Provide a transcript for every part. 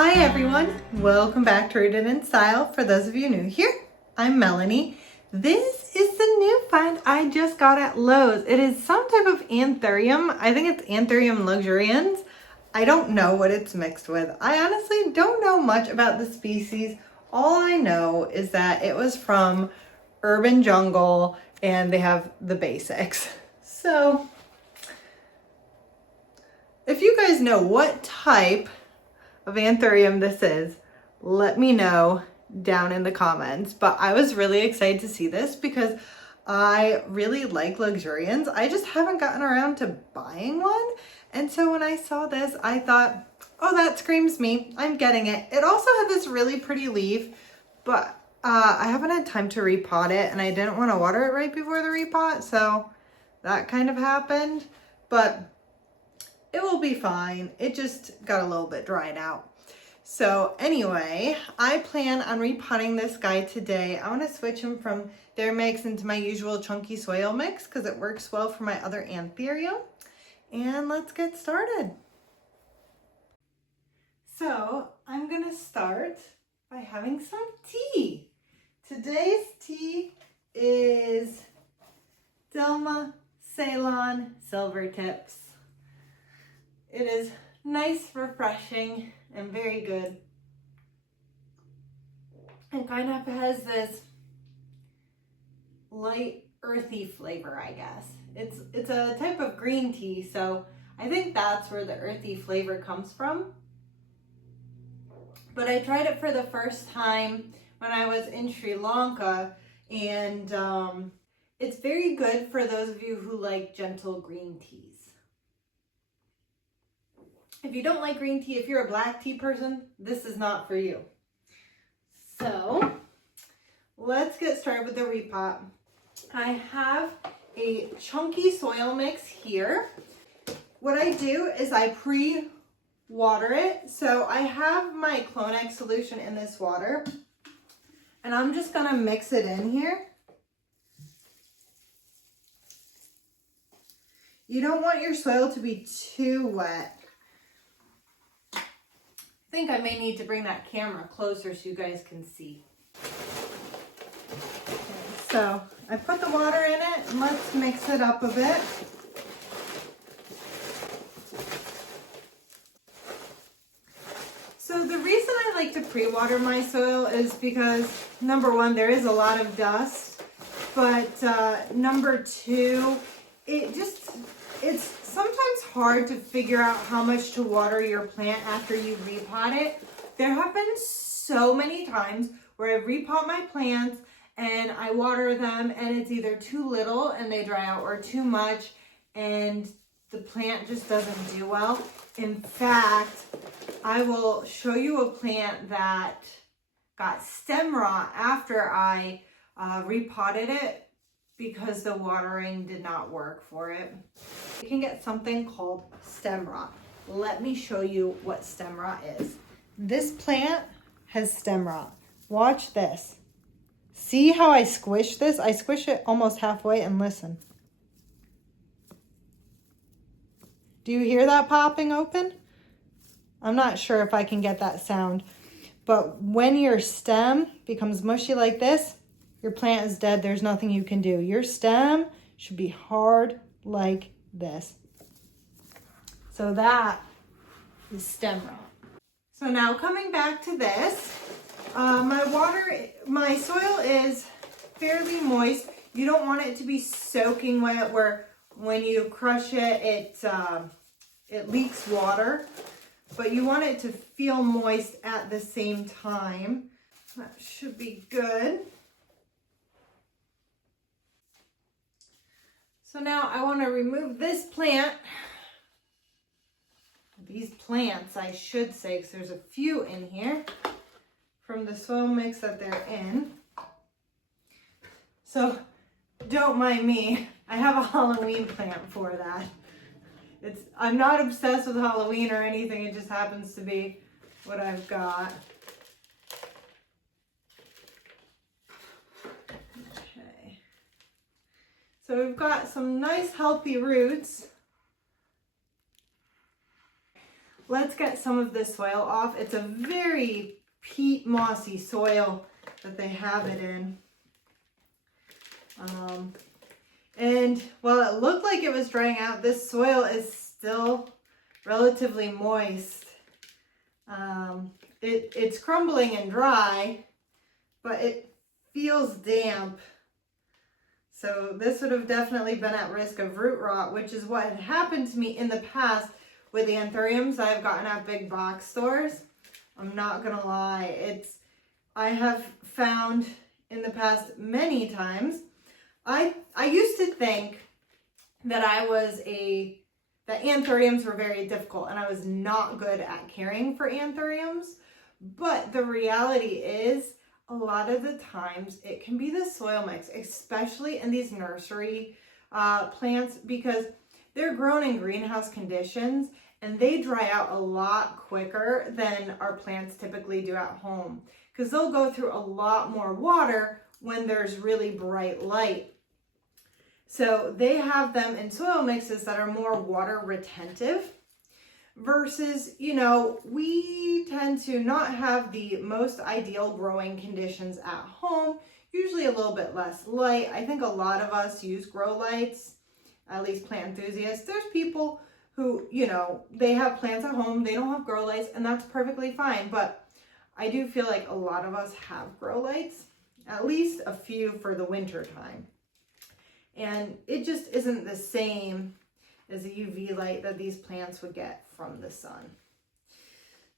Hi everyone, welcome back to Rooted in Style. For those of you new here, I'm Melanie. This is the new find I just got at Lowe's. It is some type of Anthurium. I think it's Anthurium Luxurians. I don't know what it's mixed with. I honestly don't know much about the species. All I know is that it was from Urban Jungle and they have the basics. So if you guys know what type of Anthurium this is, let me know down in the comments. But I was really excited to see this because I really like luxurians. I just haven't gotten around to buying one. And so when I saw this, I thought, oh, that screams me. I'm getting it. It also had this really pretty leaf, but I haven't had time to repot it and I didn't want to water it right before the repot. So that kind of happened, but it will be fine. It just got a little bit dried out. So anyway, I plan on repotting this guy today. I want to switch him from their mix into my usual chunky soil mix because it works well for my other Anthurium. And let's get started. So I'm going to start by having some tea. Today's tea is Dilma Ceylon Silver Tips. It is nice, refreshing, and very good. It kind of has this light, earthy flavor, I guess. It's a type of green tea, so I think that's where the earthy flavor comes from. But I tried it for the first time when I was in Sri Lanka, and it's very good for those of you who like gentle green teas. If you don't like green tea, if you're a black tea person, this is not for you. So let's get started with the repot. I have a chunky soil mix here. What I do is I pre-water it. So I have my Clonex solution in this water and I'm just gonna mix it in here. You don't want your soil to be too wet. I think I may need to bring that camera closer so you guys can see. Okay, so I put the water in it and let's mix it up a bit. So the reason I like to pre-water my soil is because number one, there is a lot of dust, but number two, it's sometimes hard to figure out how much to water your plant after you repot it. There have been so many times where I repot my plants and I water them and it's either too little and they dry out or too much and the plant just doesn't do well. In fact, I will show you a plant that got stem rot after I repotted it because the watering did not work for it. You can get something called stem rot. Let me show you what stem rot is. This plant has stem rot. Watch this. See how I squish this? I squish it almost halfway and listen. Do you hear that popping open? I'm not sure if I can get that sound, but when your stem becomes mushy like this, your plant is dead. There's nothing you can do. Your stem should be hard like this. So that is stem rot. So now coming back to this, my soil is fairly moist. You don't want it to be soaking wet where when you crush it, it leaks water, but you want it to feel moist at the same time. That should be good. So now I want to remove this plant, these plants I should say, because there's a few in here, from the soil mix that they're in. So don't mind me, I have a Halloween plant for that. I'm not obsessed with Halloween or anything, it just happens to be what I've got. So we've got some nice healthy roots. let's get some of this soil off. It's a very peat mossy soil that they have it in. And while it looked like it was drying out, this soil is still relatively moist. It's crumbling and dry, but it feels damp. So this would have definitely been at risk of root rot, which is what had happened to me in the past with the anthuriums I've gotten at big box stores. I'm not gonna lie, I have found in the past many times, I used to think that that anthuriums were very difficult and I was not good at caring for anthuriums. But the reality is, a lot of the times it can be the soil mix, especially in these nursery plants, because they're grown in greenhouse conditions and they dry out a lot quicker than our plants typically do at home, because they'll go through a lot more water when there's really bright light. So they have them in soil mixes that are more water retentive versus, we tend to not have the most ideal growing conditions at home, usually a little bit less light. I think a lot of us use grow lights, at least plant enthusiasts. There's people who, they have plants at home, they don't have grow lights, and that's perfectly fine. But I do feel like a lot of us have grow lights, at least a few for the winter time. And it just isn't the same as the UV light that these plants would get from the sun.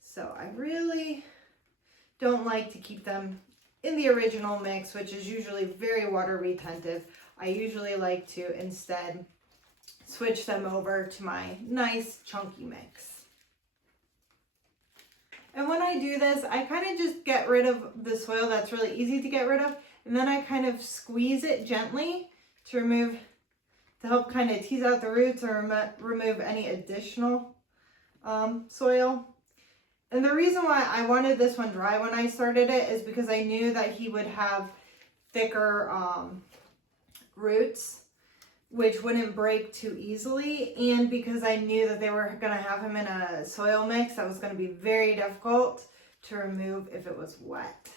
So I really don't like to keep them in the original mix, which is usually very water retentive. I usually like to instead switch them over to my nice chunky mix. And when I do this, I kind of just get rid of the soil that's really easy to get rid of, and then I kind of squeeze it gently to help kind of tease out the roots or remove any additional soil. And the reason why I wanted this one dry when I started it is because I knew that he would have thicker roots, which wouldn't break too easily, and because I knew that they were going to have him in a soil mix that was going to be very difficult to remove if it was wet.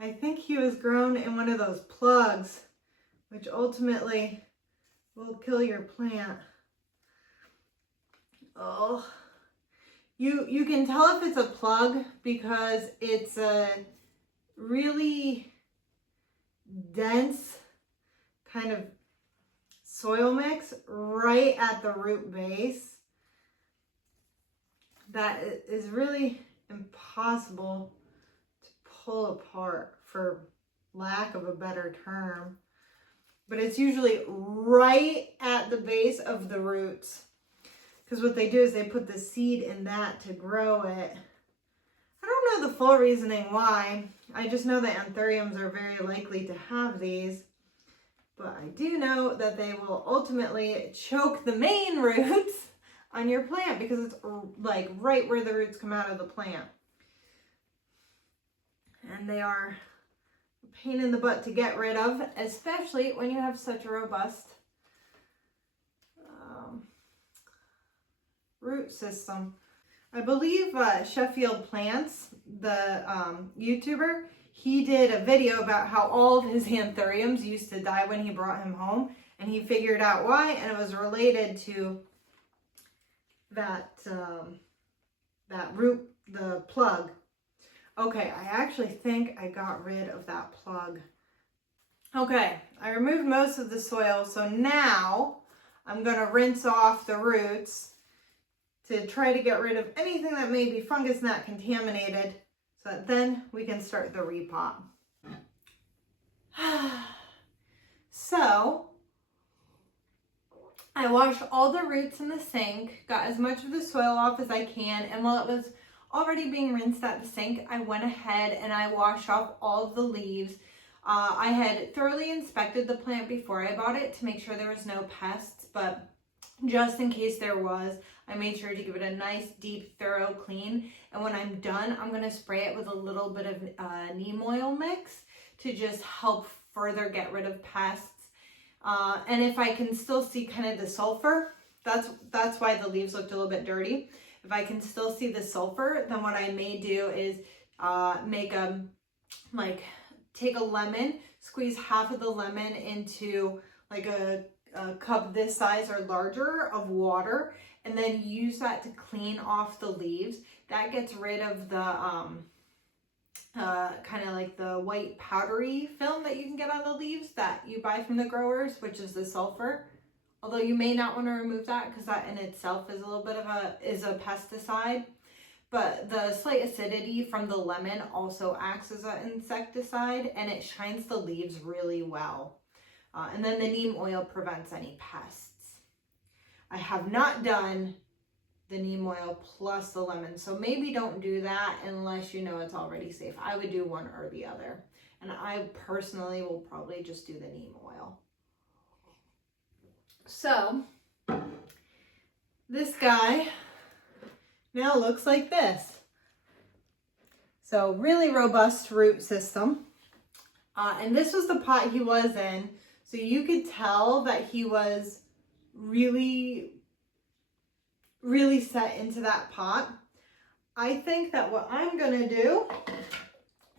I think he was grown in one of those plugs, which ultimately will kill your plant. Oh, you can tell if it's a plug because it's a really dense kind of soil mix right at the root base that is really impossible to pull apart, for lack of a better term. But it's usually right at the base of the roots, because what they do is they put the seed in that to grow it. I don't know the full reasoning why. I just know that anthuriums are very likely to have these, but I do know that they will ultimately choke the main roots on your plant because it's like right where the roots come out of the plant. And they are a pain in the butt to get rid of, especially when you have such a robust root system. I believe Sheffield Plants, the YouTuber, he did a video about how all of his anthuriums used to die when he brought him home, and he figured out why, and it was related to that root, the plug. Okay, I actually think I got rid of that plug. Okay, I removed most of the soil, so now I'm gonna rinse off the roots to try to get rid of anything that may be fungus gnat contaminated, so that then we can start the repot. So I washed all the roots in the sink, got as much of the soil off as I can, and while it was already being rinsed at the sink, I went ahead and I washed off all of the leaves. I had thoroughly inspected the plant before I bought it to make sure there was no pests, but just in case there was, I made sure to give it a nice, deep, thorough clean. And when I'm done, I'm gonna spray it with a little bit of neem oil mix to just help further get rid of pests. And if I can still see kind of the sulfur, that's why the leaves looked a little bit dirty. If I can still see the sulfur, then what I may do is take a lemon, squeeze half of the lemon into like a cup this size or larger of water, and then use that to clean off the leaves. That gets rid of the kind of like the white powdery film that you can get on the leaves that you buy from the growers, which is the sulfur. Although you may not want to remove that because that in itself is a little bit of a pesticide. But the slight acidity from the lemon also acts as an insecticide, and it shines the leaves really well. And then the neem oil prevents any pests. I have not done the neem oil plus the lemon, so maybe don't do that unless you know it's already safe. I would do one or the other. And I personally will probably just do the neem oil. So, this guy now looks like this. So really robust root system. And this was the pot he was in. So you could tell that he was really, really set into that pot. I think that what I'm gonna do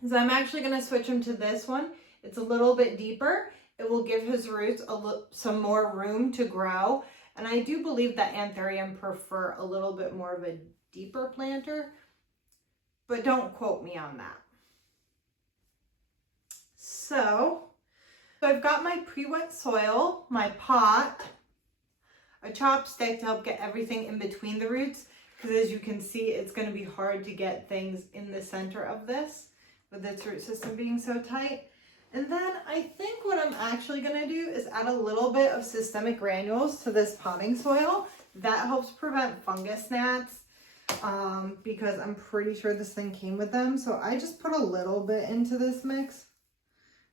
is I'm actually gonna switch him to this one. It's a little bit deeper. It will give his roots some more room to grow. And I do believe that Anthurium prefer a little bit more of a deeper planter, but don't quote me on that. So I've got my pre-wet soil, my pot, a chopstick to help get everything in between the roots, because as you can see, it's going to be hard to get things in the center of this with its root system being so tight. And then I think what I'm actually going to do is add a little bit of systemic granules to this potting soil. That helps prevent fungus gnats, because I'm pretty sure this thing came with them. So I just put a little bit into this mix.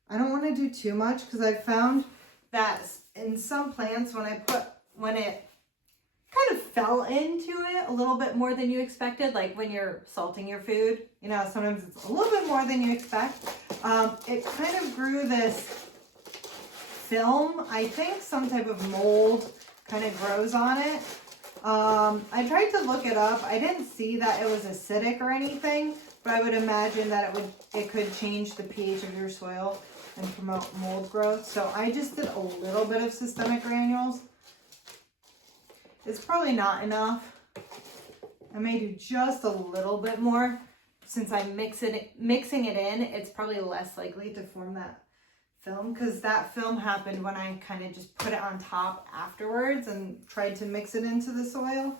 I don't want to do too much because I found that in some plants when it kind of fell into it a little bit more than you expected, like when you're salting your food, you know, sometimes it's a little bit more than you expect. It kind of grew this film. I think some type of mold kind of grows on it. I tried to look it up. I didn't see that it was acidic or anything, but I would imagine that it could change the pH of your soil and promote mold growth. So I just did a little bit of systemic granules. It's probably not enough. I may do just a little bit more. Since I'm mixing it in, it's probably less likely to form that film, because that film happened when I kind of just put it on top afterwards and tried to mix it into the soil.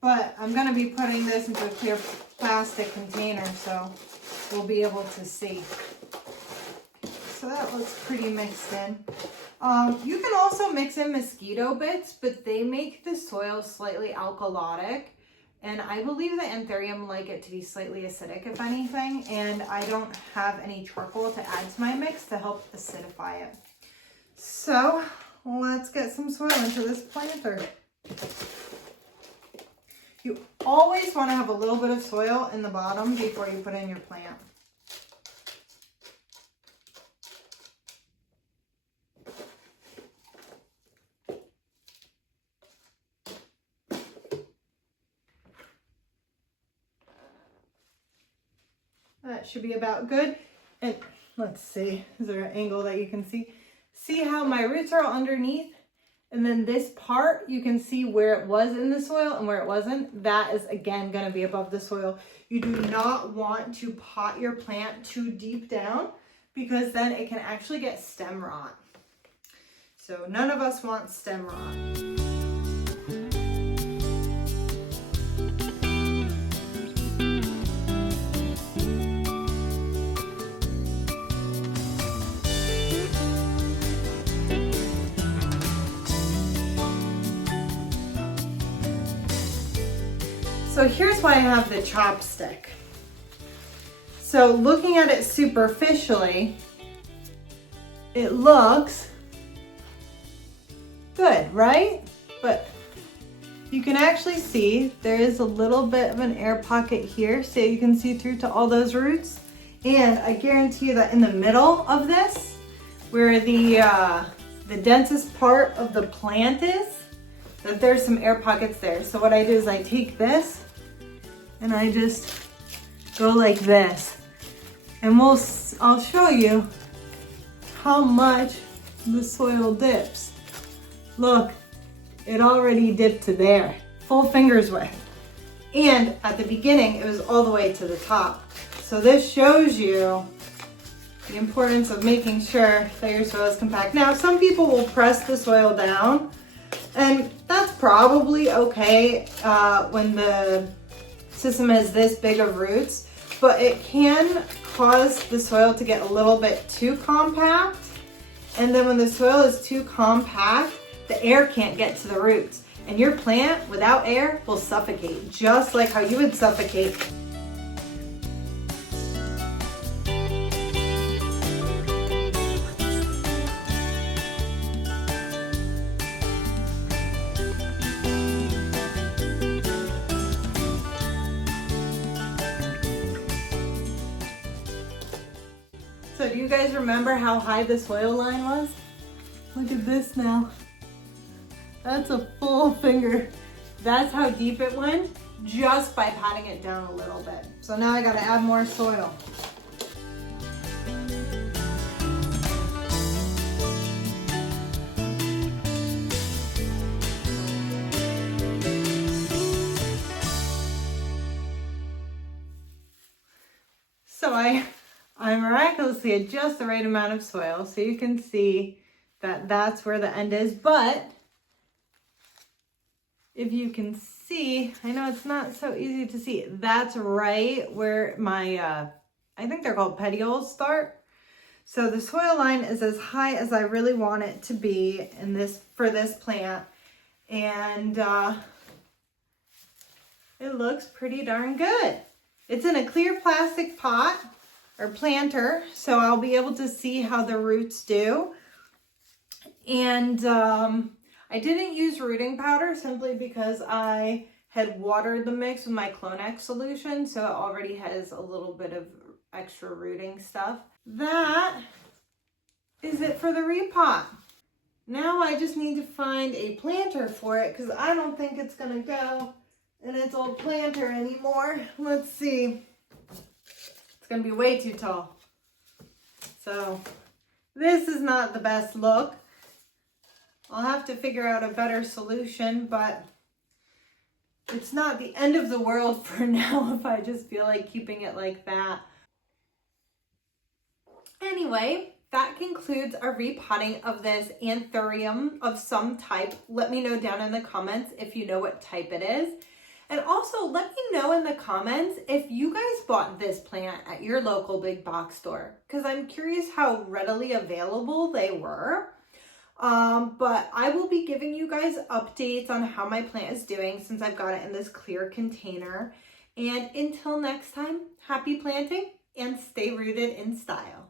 But I'm going to be putting this into a clear plastic container so we'll be able to see. So that looks pretty mixed in. You can also mix in mosquito bits, but they make the soil slightly alkalotic. And I believe the Anthurium like it to be slightly acidic, if anything. And I don't have any charcoal to add to my mix to help acidify it. So let's get some soil into this planter. You always want to have a little bit of soil in the bottom before you put in your plant. That should be about good. And let's see, is there an angle that you can see? See how my roots are underneath? And then this part, you can see where it was in the soil and where it wasn't. That is, again, going to be above the soil. You do not want to pot your plant too deep down because then it can actually get stem rot. So none of us want stem rot. So here's why I have the chopstick. So looking at it superficially, it looks good, right? But you can actually see there is a little bit of an air pocket here, so you can see through to all those roots. And I guarantee you that in the middle of this, where the densest part of the plant is, that there's some air pockets there. So what I do is I take this and I just go like this. And I'll show you how much the soil dips. Look, it already dipped to there, full finger's width. And at the beginning, it was all the way to the top. So this shows you the importance of making sure that your soil is compact. Now, some people will press the soil down, and that's probably okay when the system has this big of roots, but it can cause the soil to get a little bit too compact. And then when the soil is too compact, the air can't get to the roots. And your plant without air will suffocate, just like how you would suffocate. So do you guys remember how high the soil line was? Look at this now. That's a full finger. That's how deep it went just by patting it down a little bit. So now I gotta add more soil. So I miraculously had just the right amount of soil, so you can see that that's where the end is. But if you can see, I know it's not so easy to see, that's right where my, I think they're called petioles start. So the soil line is as high as I really want it to be for this plant. And it looks pretty darn good. It's in a clear plastic pot or planter, so I'll be able to see how the roots do. And I didn't use rooting powder simply because I had watered the mix with my Clonex solution, so it already has a little bit of extra rooting stuff. That is it for the repot. Now I just need to find a planter for it because I don't think it's gonna go in its old planter anymore. Let's see. It's gonna be way too tall. So this is not the best look. I'll have to figure out a better solution, but it's not the end of the world for now if I just feel like keeping it like that. Anyway, that concludes our repotting of this Anthurium of some type. Let me know down in the comments if you know what type it is. And also let me know in the comments if you guys bought this plant at your local big box store, because I'm curious how readily available they were. But I will be giving you guys updates on how my plant is doing since I've got it in this clear container. And until next time, happy planting and stay rooted in style.